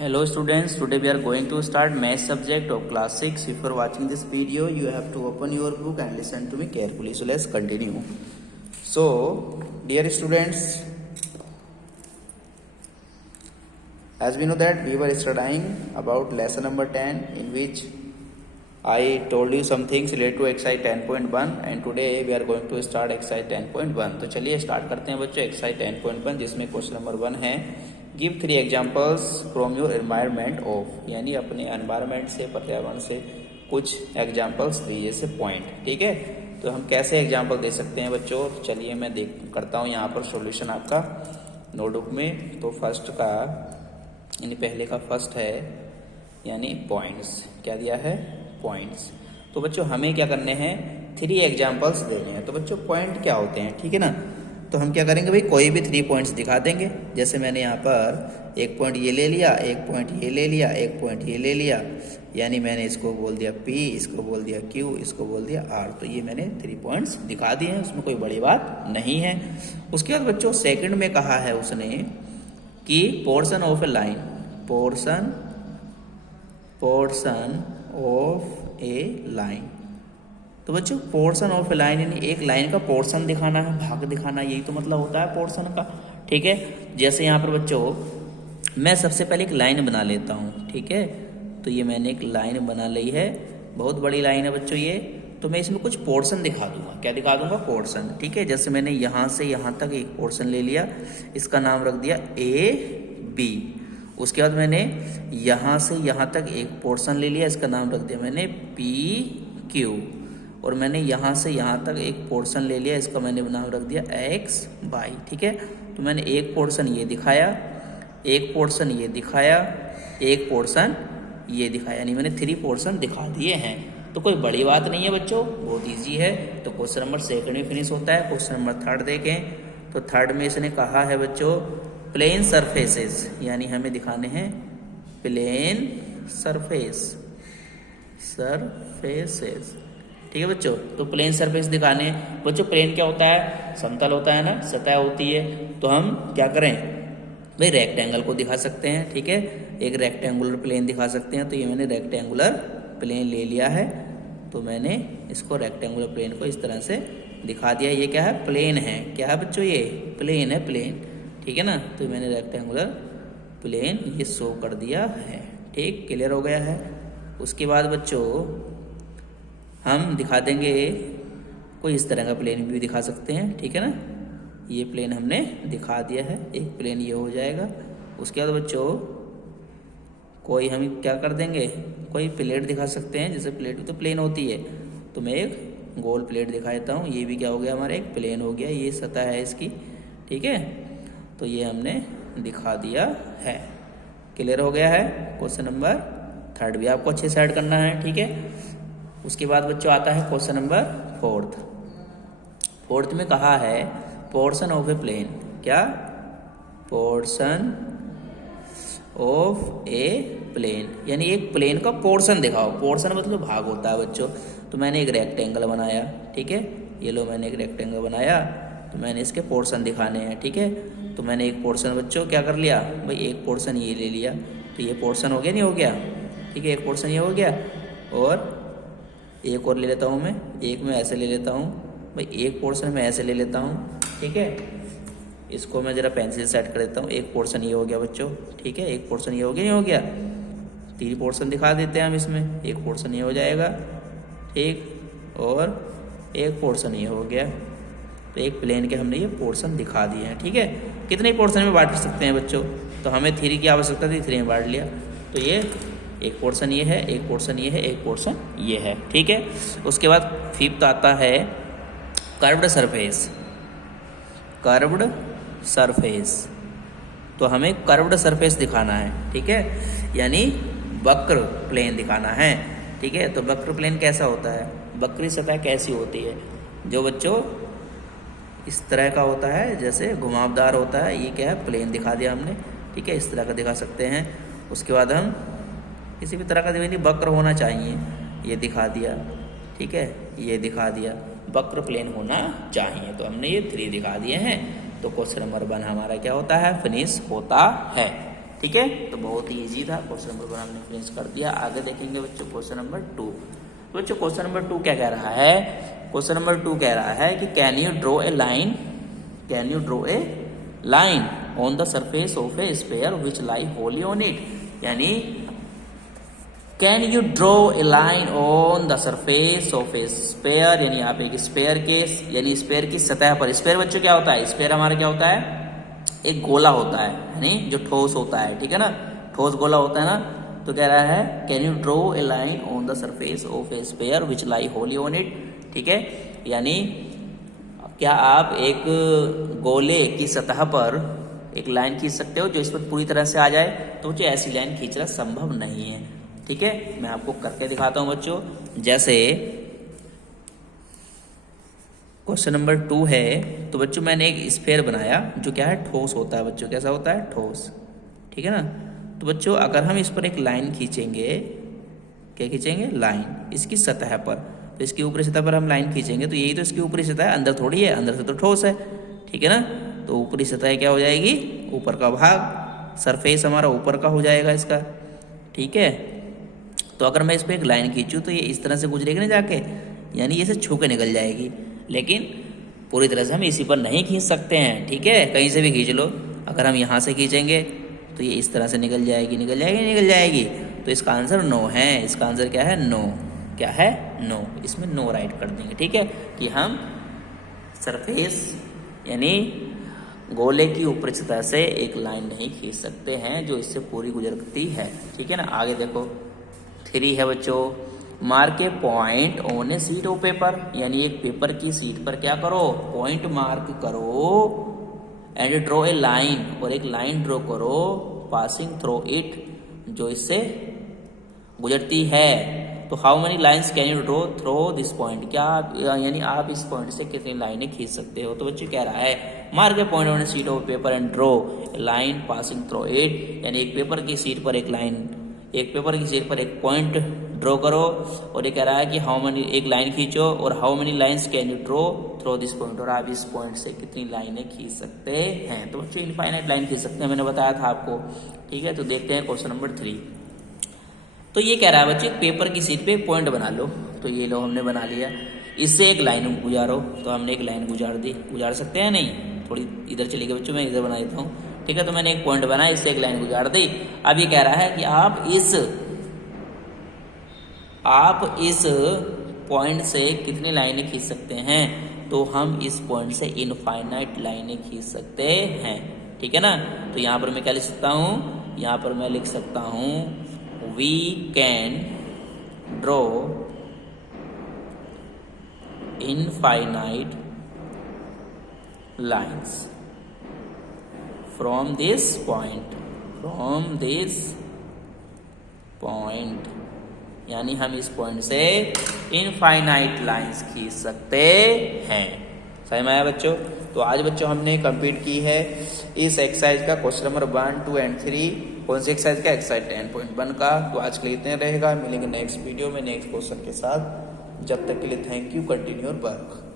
Hello students, today we are going to start math subject of class 6. Before watching this video, you have to open your book and listen to me carefully. So let's continue. So, dear students, as we know that we were studying about lesson number 10 in which I told you some things related to exercise 10.1 and today we are going to start exercise 10.1. तो चलिए start करते हैं बच्चों exercise 10.1 जिसमें question number 1 है give 3 examples from your environment of, यानी अपने environment से, पर्यावरण से कुछ एग्जाम्पल्स दीजिए से पॉइंट। ठीक है, तो हम कैसे एग्जाम्पल दे सकते हैं बच्चों, तो चलिए मैं करता हूँ यहाँ पर सॉल्यूशन आपका नोटबुक में। तो फर्स्ट का यानी पहले का फर्स्ट है यानी पॉइंट्स, क्या दिया है पॉइंट्स। तो बच्चों हमें क्या करने हैं 3 एग्जाम्पल्स देने हैं। तो बच्चों पॉइंट क्या होते हैं, ठीक है ना, तो हम क्या करेंगे भाई कोई भी 3 पॉइंट्स दिखा देंगे। जैसे मैंने यहाँ पर एक पॉइंट ये ले लिया, एक पॉइंट ये ले लिया, एक पॉइंट ये ले लिया, यानी मैंने इसको बोल दिया P, इसको बोल दिया Q, इसको बोल दिया R। तो ये मैंने 3 पॉइंट्स दिखा दिए हैं, उसमें कोई बड़ी बात नहीं है। उसके बाद बच्चों सेकंड में कहा है उसने कि portion of A line, portion of A line. तो बच्चों पोर्शन ऑफ ए लाइन यानी एक लाइन का पोर्शन दिखाना है, भाग दिखाना, यही तो मतलब होता है पोर्शन का। ठीक है, जैसे यहाँ पर बच्चों मैं सबसे पहले एक लाइन बना लेता हूँ। ठीक है, तो ये मैंने एक लाइन बना ली है, बहुत बड़ी लाइन है बच्चों ये। तो मैं इसमें कुछ पोर्शन दिखा दूंगा, क्या दिखा दूंगा पोर्शन। ठीक है, जैसे मैंने यहाँ से यहाँ तक एक पोर्शन ले लिया, इसका नाम रख दिया AB। उसके बाद मैंने यहाँ से यहाँ तक एक पोर्शन ले लिया, इसका नाम रख दिया मैंने PQ। और मैंने यहाँ से यहाँ तक एक पोर्शन ले लिया, इसका मैंने नाम रख दिया XY। ठीक है, तो मैंने एक पोर्शन ये दिखाया, एक पोर्शन ये दिखाया, एक पोर्शन ये दिखाया, यानी मैंने 3 पोर्शन दिखा दिए हैं। तो कोई बड़ी बात नहीं है बच्चों, बहुत इजी है। तो क्वेश्चन नंबर 2 में फिनिश होता है। क्वेश्चन नंबर 3 देखें, तो 3 में इसने कहा है बच्चों प्लेन सरफेसेस, यानी हमें दिखाने हैं प्लेन सरफेसेस। ठीक है बच्चों, तो प्लेन सरफेस दिखाने बच्चों। प्लेन क्या होता है, समतल होता है ना, सतह होती है। तो हम क्या करें भाई रेक्टेंगल को दिखा सकते हैं। ठीक है, एक रेक्टेंगुलर प्लेन दिखा सकते हैं। तो ये मैंने रेक्टेंगुलर प्लेन ले लिया है, तो मैंने इसको रेक्टेंगुलर प्लेन को इस तरह से दिखा दिया। ये क्या है प्लेन है, क्या है बच्चों ये प्लेन है, प्लेन। ठीक है ना, तो मैंने रेक्टेंगुलर प्लेन ये शो कर दिया है। ठीक, क्लियर हो गया है। उसके बाद बच्चों हम दिखा देंगे कोई इस तरह का प्लेन भी दिखा सकते हैं। ठीक है ना, ये प्लेन हमने दिखा दिया है, एक प्लेन ये हो जाएगा। उसके बाद बच्चों कोई हम क्या कर देंगे, कोई प्लेट दिखा सकते हैं। जैसे प्लेट तो प्लेन होती है, तो मैं एक गोल प्लेट दिखा देता हूँ। ये भी क्या हो गया हमारा एक प्लेन हो गया, ये सतह है इसकी। ठीक है, तो ये हमने दिखा दिया है। क्लियर हो गया है। क्वेश्चन नंबर 3 भी आपको अच्छे से ऐड करना है। ठीक है, उसके बाद बच्चों आता है क्वेश्चन नंबर 4 में कहा है पोर्शन ऑफ ए प्लेन, क्या पोर्शन ऑफ ए प्लेन, यानी एक प्लेन का पोर्शन दिखाओ। पोर्शन मतलब भाग होता है बच्चों। तो मैंने एक रेक्टेंगल बनाया। ठीक है, ये लो मैंने एक रेक्टेंगल बनाया, तो मैंने इसके पोर्शन दिखाने हैं। ठीक है, तो मैंने एक पोर्शन बच्चों क्या कर लिया भाई, एक पोर्शन ये ले लिया, तो ये पोर्शन हो गया नहीं हो गया। ठीक है, एक पोर्शन ये हो गया, और एक और ले लेता हूँ मैं, एक मैं ऐसे ले लेता हूँ भाई, एक पोर्शन मैं ऐसे ले लेता हूँ। ठीक है, इसको मैं ज़रा पेंसिल सेट कर देता हूँ। एक पोर्शन ये हो गया बच्चों। ठीक है, एक पोर्शन ये हो गया नहीं हो गया, 3 पोर्शन दिखा देते हैं हम इसमें। एक पोर्शन ये हो जाएगा, ठीक, और एक पोर्शन ये हो गया। तो एक प्लेन के हमने ये पोर्शन दिखा दिए हैं। ठीक है, कितने पोर्शन में बांट सकते हैं बच्चों, तो हमें 3 की आवश्यकता थी, 3 में बांट लिया। तो ये एक पोर्शन ये है, एक पोर्शन ये है, एक पोर्शन ये है। ठीक है, उसके बाद 5th आता है कर्व्ड सरफेस। कर्व्ड सरफेस, तो हमें कर्व्ड सरफेस दिखाना है। ठीक है, यानी वक्र प्लेन दिखाना है। ठीक है, तो वक्र प्लेन कैसा होता है, वक्री सतह कैसी होती है, जो बच्चों इस तरह का होता है, जैसे घुमावदार होता है। ये क्या है प्लेन दिखा दिया हमने। ठीक है, इस तरह का दिखा सकते हैं। उसके बाद हम किसी भी तरह का वक्र होना चाहिए, ये दिखा दिया। ठीक है, ये दिखा दिया, वक्र प्लेन होना चाहिए। तो हमने ये 3 दिखा दिए हैं। तो क्वेश्चन नंबर 1 हमारा क्या होता है फिनिश होता है। ठीक है, तो बहुत ही ईजी था। क्वेश्चन नंबर 1 हमने फिनिश कर दिया। आगे देखेंगे बच्चों क्वेश्चन नंबर 2। तो बच्चों क्वेश्चन नंबर 2 क्या कह रहा है? क्वेश्चन नंबर 2 कह रहा है कि can you draw a line on the surface of a sphere which lie wholly on it. यानी can you draw a line on the surface of a sphere, यानी आप एक स्फीयर की सतह पर। स्फीयर बच्चों क्या होता है? स्फीयर हमारा क्या होता है? एक गोला होता है, यानी जो ठोस होता है, ठीक है ना, ठोस गोला होता है ना। तो कह रहा है can you draw a line on the surface of a sphere which lie wholly on it. ठीक है, यानी क्या आप एक गोले की सतह पर एक लाइन खींच सकते हो जो इस पर पूरी तरह से आ जाए? तो बच्चों ऐसी लाइन खींचना संभव नहीं है। ठीक है, मैं आपको करके दिखाता हूं बच्चों। जैसे क्वेश्चन नंबर 2 है, तो बच्चों मैंने एक स्फीयर बनाया जो क्या है? ठोस होता है बच्चों। कैसा होता है? ठोस। ठीक है ना। तो बच्चों अगर हम इस पर एक लाइन खींचेंगे, क्या खींचेंगे? लाइन इसकी सतह पर। तो इसकी ऊपरी सतह पर हम लाइन खींचेंगे तो यही तो इसकी ऊपरी सतह है, अंदर थोड़ी है, अंदर से तो ठोस है। ठीक है ना। तो ऊपरी सतह क्या हो जाएगी? ऊपर का भाग, सरफेस हमारा ऊपर का हो जाएगा इसका। ठीक है, तो अगर मैं इस पर एक लाइन खींचूँ तो ये इस तरह से गुजरेगी ना जाके, यानी ये से छू के निकल जाएगी। लेकिन पूरी तरह से हम इसी पर नहीं खींच सकते हैं। ठीक है, कहीं से भी खींच लो। अगर हम यहाँ से खींचेंगे तो ये इस तरह से निकल जाएगी। तो इसका आंसर नो है। इसका आंसर क्या है? नो। क्या है? नो। इसमें नो राइट कर देंगे। ठीक है, कि हम सरफेस यानी गोले की ऊपरी सतह से एक लाइन नहीं खींच सकते हैं जो इससे पूरी गुजरती है। ठीक है ना। आगे देखो 3 है बच्चों, mark A point on A sheet of paper. यानी एक पेपर की शीट पर क्या करो? पॉइंट मार्क करो एंड ड्रॉ ए लाइन, और एक लाइन ड्रॉ करो पासिंग थ्रू इट, जो इससे गुजरती है। तो how many lines can you draw through this point? क्या यानी आप इस पॉइंट से कितनी लाइनें खींच सकते हो? तो बच्चे कह रहा है mark A point on A sheet of paper and draw a line passing through it. यानी एक पेपर की शीट पर एक पॉइंट ड्रॉ करो, और ये कह रहा है कि हाउ मेनी, एक लाइन खींचो, और how many lines can you draw through this point, और आप इस पॉइंट से कितनी लाइनें खींच सकते हैं? तो बच्चों इनफाइनाइट लाइन खींच सकते हैं, मैंने बताया था आपको। ठीक है, तो देखते हैं क्वेश्चन नंबर 3। तो ये कह रहा है बच्चे पेपर की शीट पे एक पॉइंट बना लो। तो ये लो हमने बना लिया। इससे एक लाइन गुजारो, तो हमने एक लाइन गुजार सकते हैं नहीं? थोड़ी इधर चली गई बच्चों, मैं इधर बना देता हूँ। ठीक है, तो मैंने एक पॉइंट बनाया, इससे एक लाइन गुजार दी। अब ये कह रहा है कि आप इस पॉइंट से कितनी लाइनें खींच सकते हैं? तो हम इस पॉइंट से इनफाइनाइट लाइनें खींच सकते हैं। ठीक है ना। तो यहाँ पर मैं क्या लिख सकता हूँ? यहाँ पर मैं लिख सकता हूँ we can draw infinite lines from this point, यानी हम इस पॉइंट से इनफाइनाइट लाइंस खींच सकते हैं। समझ में आया बच्चों? तो आज बच्चों हमने कंप्लीट की है इस एक्सरसाइज का क्वेश्चन नंबर 1, 2 एंड 3। कौन सी एक्सरसाइज का? एक्सरसाइज 10.1 का। तो आज के लिए इतने रहेगा, मिलेंगे नेक्स्ट वीडियो में नेक्स्ट क्वेश्चन के साथ। जब तक के लिए thank you, continue your work.